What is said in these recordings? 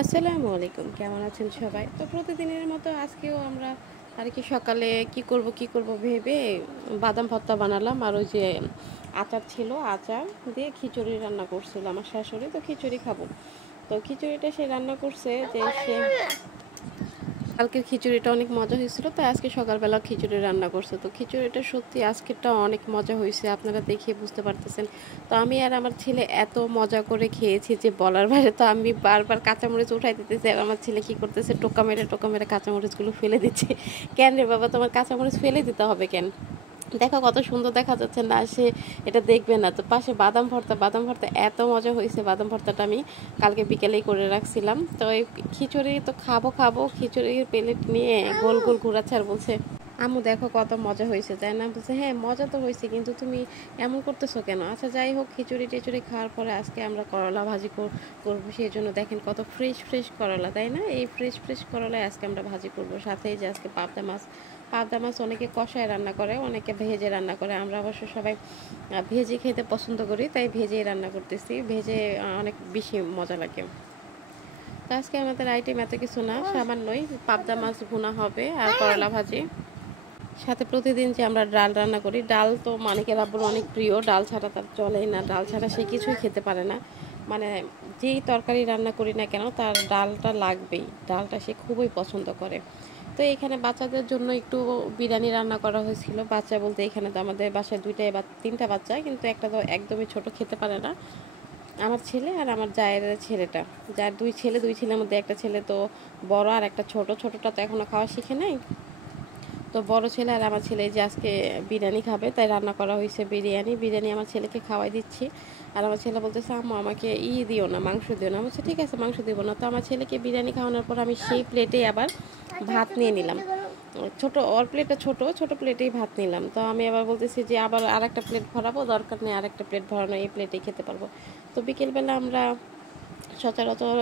আসসালামু আলাইকুম, কেমন আছেন সবাই? তো প্রতিদিনের মতো আজকেও আমরা আর কি সকালে কি করব ভেবে বাদাম ভর্তা বানালাম। আর ওই যে আচার ছিল, আচার দিয়ে খিচুড়ি রান্না করছিল আমার শাশুড়ি। তো খিচুড়ি খাবো, তো খিচুড়িটা সে রান্না করছে যে সে কালকের খিচুড়িটা অনেক মজা হয়েছিল, তাই আজকে সকালবেলা খিচুড়ি রান্না করছে। তো খিচুড়িটা সত্যি আজকেরটা অনেক মজা হয়েছে, আপনারা দেখে বুঝতে পারতেছেন। তো আমি আর আমার ছেলে এত মজা করে খেয়েছি যে বলার বাইরে। তো আমি বারবার কাঁচামরিচ উঠাই দিতেছি, আর আমার ছেলে কি করতেছে, টোকা মেরে কাঁচামরিচগুলো ফেলে দিচ্ছে। কেন রে বাবা, তোমার কাঁচামরিচ ফেলে দিতে হবে কেন? দেখো কত সুন্দর দেখা যাচ্ছে না, সে এটা দেখবে না। তো পাশে বাদাম ভর্তা এত মজা হয়েছে। বাদাম ভর্তাটা আমি কালকে বিকেলেই করে রাখছিলাম। তো এই খিচুড়ি তো খাবো খিচুড়ির প্লেট নিয়ে গোল গোল ঘোরাচ্ছে আর বলছে, আম্মু দেখো কত মজা হয়েছে, তাই না? বলছে হ্যাঁ মজা তো হয়েছে, কিন্তু তুমি এমন করতেছো কেন? আচ্ছা যাই হোক, খিচুড়ি টিচুড়ি খাওয়ার পরে আজকে আমরা করলা ভাজি করবো। সেই জন্য দেখেন কত ফ্রেশ ফ্রেশ করলা, তাই না? এই ফ্রেশ ফ্রেশ করলায় আজকে আমরা ভাজি করবো। সাথে যে আজকে পাবদা মাছ অনেকে কষায় রান্না করে, অনেকে ভেজে রান্না করে। আমরা অবশ্য সবাই ভেজে খেতে পছন্দ করি, তাই ভেজেই রান্না করতেছি। ভেজে অনেক বেশি মজা লাগে। তো আজকে আমাদের আইটেম এত কিছু না, সামান্যই পাবদা মাছ ভুনা হবে আর করলা ভাজি। সাথে প্রতিদিন যে আমরা ডাল রান্না করি, ডাল তো মানিকের আব্বুর অনেক প্রিয়, ডাল ছাড়া তার চলেই না, ডাল ছাড়া সে কিছুই খেতে পারে না। মানে যেই তরকারি রান্না করি না কেন তার ডালটা লাগবেই, ডালটা সে খুবই পছন্দ করে। তো এখানে বাচ্চাদের জন্য একটু বিরিয়ানি রান্না করা হয়েছিল। বাচ্চা বলতে এখানে তো আমাদের বাসায় দুইটাই বা তিনটা বাচ্চা, কিন্তু একটা তো একদমই ছোট, খেতে পারে না। আমার ছেলে আর আমার জায়ের ছেলেটা, যার দুই ছেলের মধ্যে একটা ছেলে তো বড় আর একটা ছোট। ছোটটা তো এখনো খাওয়া শিখে নাই। তো বড় ছেলে আর আমার ছেলে যে আজকে বিরিয়ানি খাবে, তাই রান্না করা হয়েছে বিরিয়ানি আমার ছেলেকে খাওয়াই দিচ্ছি। আর আমার ছেলে বলতেছে আম্মু আমাকে দিও না, মাংস দিও না। বলছে ঠিক আছে মাংস দিব না। তো আমার ছেলেকে বিরিয়ানি খাওয়ানোর পর আমি সেই প্লেটেই আবার ভাত নিয়ে নিলাম। ছোট ওর প্লেটটা ছোট প্লেটেই ভাত নিলাম। তো আমি আবার বলতেছি যে আবার আর একটা প্লেট ভরাবো, দরকার নেই আর একটা প্লেট ভরানো, এই প্লেটেই খেতে পারবো। তো বিকেলবেলা আমরা সচরাচর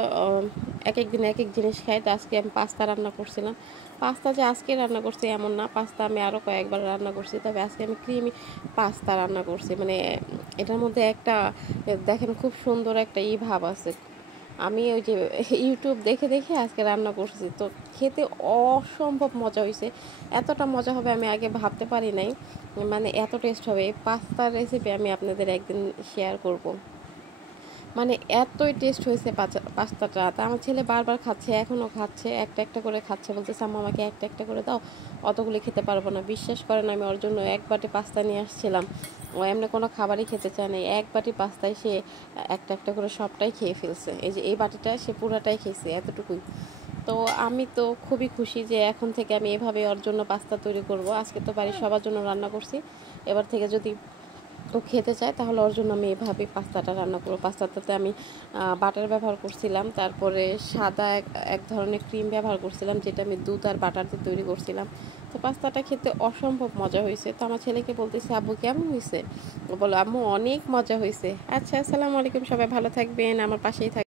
এক এক দিন এক এক জিনিস খাই। তো আজকে আমি পাস্তা রান্না করছিলাম। পাস্তা যে আজকে রান্না করছি এমন না, পাস্তা আমি আরও কয়েকবার রান্না করছি, তবে আজকে আমি ক্রিমি পাস্তা রান্না করছি। মানে এটার মধ্যে একটা দেখেন খুব সুন্দর একটা ভাব আছে। আমি ওই যে ইউটিউব দেখে দেখে আজকে রান্না করছি, তো খেতে অসম্ভব মজা হয়েছে। এতটা মজা হবে আমি আগে ভাবতে পারি নাই, মানে এত টেস্ট হবে। এই পাস্তার রেসিপি আমি আপনাদের একদিন শেয়ার করব। মানে এতই টেস্ট হয়েছে পাস্তাটা। তা আমার ছেলে বারবার খাচ্ছে, এখনও খাচ্ছে, একটা একটা করে খাচ্ছে। বলতেছে আম্মু আমাকে একটা একটা করে দাও, অতগুলি খেতে পারবো না। বিশ্বাস করেন আমি ওর জন্য এক বাটি পাস্তা নিয়ে আসছিলাম, ও এমনি কোনো খাবারই খেতে চায় না। এক বাটি পাস্তায় সে একটা একটা করে সবটাই খেয়ে ফেলছে। এই যে এই বাটিটা সে পুরাটাই খেয়েছে, এতটুকুই। তো আমি তো খুবই খুশি যে এখন থেকে আমি এভাবে ওর জন্য পাস্তা তৈরি করব। আজকে তো বাড়ির সবার জন্য রান্না করছি, এবার থেকে যদি ও খেতে চায় তাহলে ওর জন্য আমি এভাবে পাস্তাটা রান্না করবো। পাস্তাটাতে আমি বাটার ব্যবহার করছিলাম, তারপরে সাদা এক ধরনের ক্রিম ব্যবহার করছিলাম, যেটা আমি দুধ আর বাটার দিয়ে তৈরি করছিলাম। তো পাস্তাটা খেতে অসম্ভব মজা হয়েছে। তো আমার ছেলেকে বলতেছে আব্বু কেমন হয়েছে? ও বলো আম্মু অনেক মজা হয়েছে। আচ্ছা, আসসালামু আলাইকুম, সবাই ভালো থাকবেন, আমার পাশেই থাকবেন।